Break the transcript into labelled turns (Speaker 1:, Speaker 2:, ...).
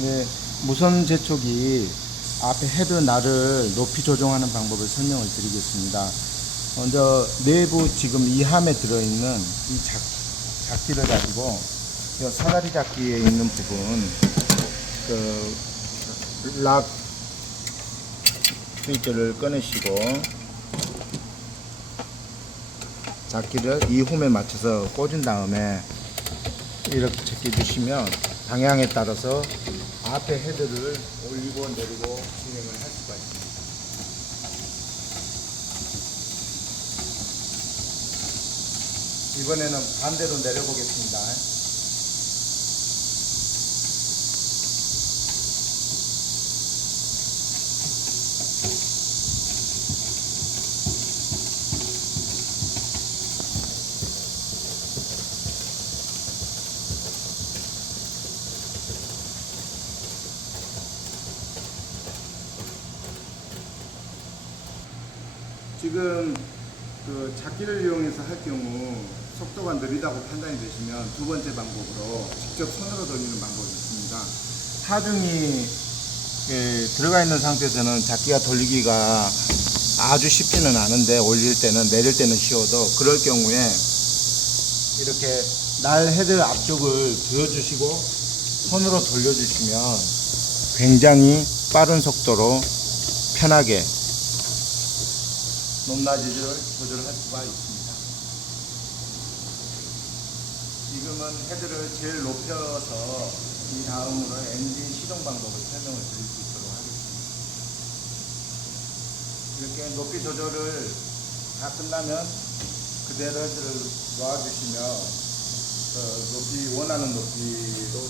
Speaker 1: 네, 무선 제초기 앞에 헤드 날을 높이 조정하는 방법을 설명을 드리겠습니다. 먼저 내부 지금 이 함에 들어있는 이 작, 작기를 가지고 이 사다리 작기에 있는 부분 그락 스위치를 꺼내시고 작기를 이 홈에 맞춰서 꽂은 다음에 이렇게 제껴주시면 방향에 따라서 앞에 헤드를 올리고 내리고 진행을 할 수가 있습니다. 이번에는 반대로 내려보겠습니다. 지금 그 작기를 이용해서 할 경우 속도가 느리다고 판단이 되시면 두 번째 방법으로 직접 손으로 돌리는 방법이 있습니다. 하중이 예, 들어가 있는 상태에서는 작기가 돌리기가 아주 쉽지는 않은데 올릴 때는 내릴 때는 쉬워도 그럴 경우에 이렇게 날 헤드 앞쪽을 들어주시고 손으로 돌려주시면 굉장히 빠른 속도로 편하게 높낮이를 조절할 수가 있습니다. 지금은 헤드를 제일 높여서 이 다음으로 엔진 시동 방법을 설명을 드릴 수 있도록 하겠습니다. 이렇게 높이 조절을 다 끝나면 그대로 헤드를 놓아주시면 그 높이 원하는 높이로